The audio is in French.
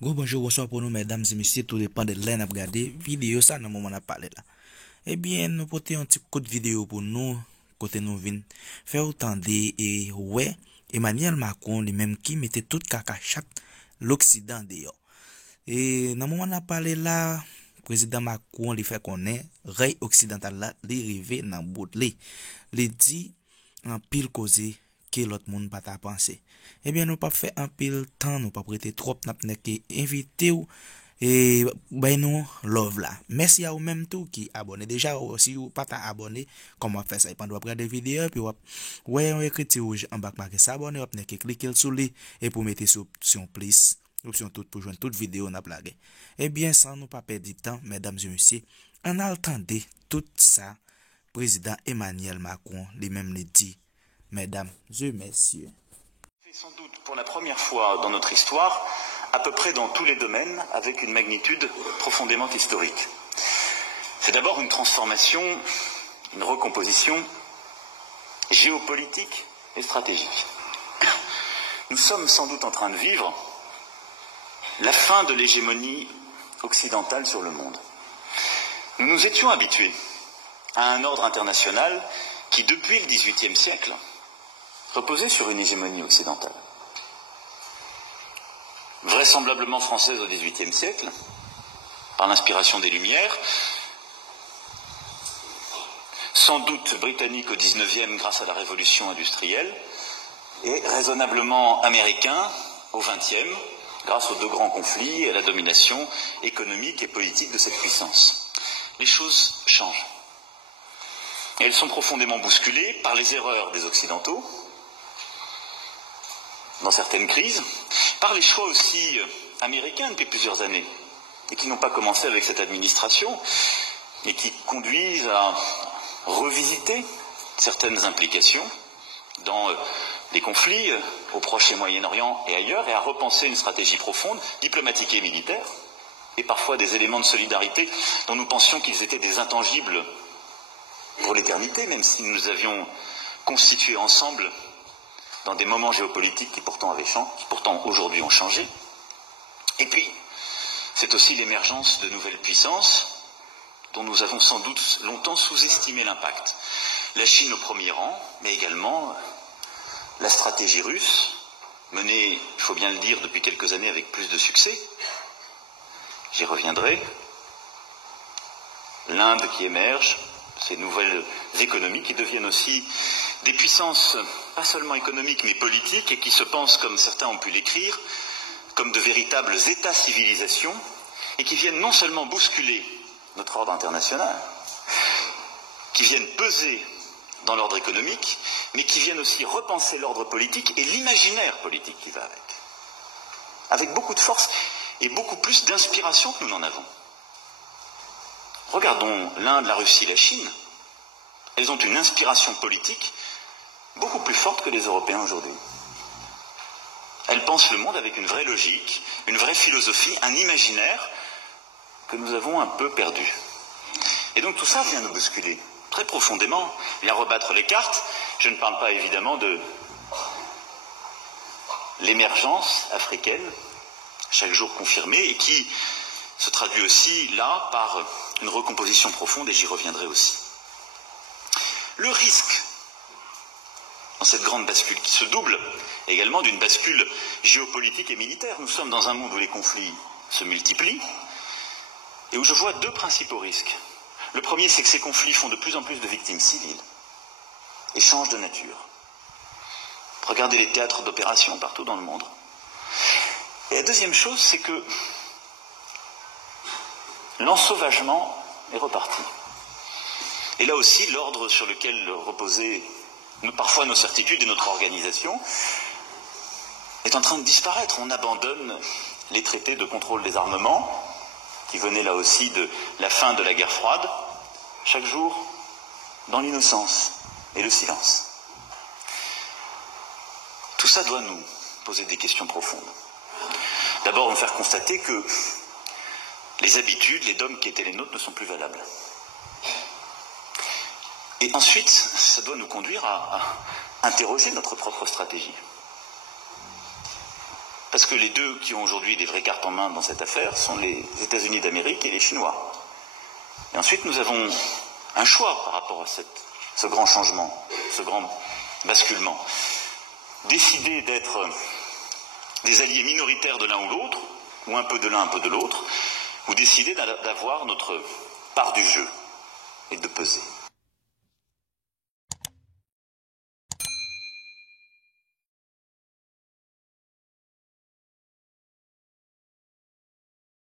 Go bonjour, bonsoir pour nous, mesdames et messieurs, tout dépend de l'aine à regarder vidéo ça, dans le moment à parler là. Eh bien, nous portons un petit coup de vidéo pour nous, côté nous vin, faire autant de, et ouais, Emmanuel Macron, lui-même qui mettait tout cacachat l'Occident dehors. Et dans le moment à parler là, président Macron, lui fait connaître, rey occidental là, lui rivé dans bout de lui dit, en pile causé, que l'autre monde pas t'a pensé. Eh bien, nous pas fait un pile temps, nous pas prêter trop, n'a pas invité ou, et, ben nous, love là. Merci à vous même tout qui abonné. Déjà, si vous pas t'a abonné, comment faire ça? Pendant après des vidéos, puis ouais, on écrit rouge en bas, marqué s'abonner, vous n'avez cliquer sur lui, et pour mettre sur option please, option toute pour joindre toute vidéo, n'a blague. Eh bien, sans nous pas perdre du temps, mesdames et messieurs, en attendant tout ça, président Emmanuel Macron, lui-même le dit, mesdames et messieurs. C'est sans doute pour la première fois dans notre histoire, à peu près dans tous les domaines, avec une magnitude profondément historique. C'est d'abord une transformation, une recomposition géopolitique et stratégique. Nous sommes sans doute en train de vivre la fin de l'hégémonie occidentale sur le monde. Nous nous étions habitués à un ordre international qui, depuis le XVIIIe siècle, reposait sur une hégémonie occidentale. Vraisemblablement française au XVIIIe siècle, par l'inspiration des Lumières, sans doute britannique au XIXe grâce à la révolution industrielle, et raisonnablement américain au XXe, grâce aux deux grands conflits et à la domination économique et politique de cette puissance. Les choses changent. Et elles sont profondément bousculées par les erreurs des Occidentaux, dans certaines crises, par les choix aussi américains depuis plusieurs années, et qui n'ont pas commencé avec cette administration, et qui conduisent à revisiter certaines implications dans des conflits au Proche et Moyen-Orient et ailleurs, et à repenser une stratégie profonde, diplomatique et militaire, et parfois des éléments de solidarité dont nous pensions qu'ils étaient des intangibles pour l'éternité, même si nous avions constitué ensemble dans des moments géopolitiques qui pourtant aujourd'hui ont changé. Et puis, c'est aussi l'émergence de nouvelles puissances dont nous avons sans doute longtemps sous-estimé l'impact. La Chine au premier rang, mais également la stratégie russe, menée, il faut bien le dire, depuis quelques années avec plus de succès. J'y reviendrai. L'Inde qui émerge, ces nouvelles économies qui deviennent aussi des puissances pas seulement économiques mais politiques et qui se pensent, comme certains ont pu l'écrire, comme de véritables États-civilisations et qui viennent non seulement bousculer notre ordre international, qui viennent peser dans l'ordre économique, mais qui viennent aussi repenser l'ordre politique et l'imaginaire politique qui va avec beaucoup de force et beaucoup plus d'inspiration que nous n'en avons. Regardons l'Inde, la Russie, la Chine. Elles ont une inspiration politique beaucoup plus forte que les Européens aujourd'hui. Elles pensent le monde avec une vraie logique, une vraie philosophie, un imaginaire que nous avons un peu perdu. Et donc tout ça vient nous bousculer très profondément, vient rebattre les cartes. Je ne parle pas évidemment de l'émergence africaine, chaque jour confirmée, et qui se traduit aussi là par une recomposition profonde, et j'y reviendrai aussi. Le risque dans cette grande bascule qui se double également d'une bascule géopolitique et militaire. Nous sommes dans un monde où les conflits se multiplient et où je vois deux principaux risques. Le premier, c'est que ces conflits font de plus en plus de victimes civiles et changent de nature. Regardez les théâtres d'opération partout dans le monde. Et la deuxième chose, c'est que l'ensauvagement est reparti. Et là aussi, l'ordre sur lequel reposaient parfois nos certitudes et notre organisation est en train de disparaître. On abandonne les traités de contrôle des armements, qui venaient là aussi de la fin de la guerre froide, chaque jour dans l'innocence et le silence. Tout ça doit nous poser des questions profondes. D'abord, nous faire constater que les habitudes, les dogmes qui étaient les nôtres ne sont plus valables. Et ensuite, ça doit nous conduire à interroger notre propre stratégie. Parce que les deux qui ont aujourd'hui des vraies cartes en main dans cette affaire sont les États-Unis d'Amérique et les Chinois. Et ensuite, nous avons un choix par rapport à ce grand changement, ce grand basculement. Décider d'être des alliés minoritaires de l'un ou l'autre, ou un peu de l'un, un peu de l'autre, ou décider d'avoir notre part du jeu et de peser.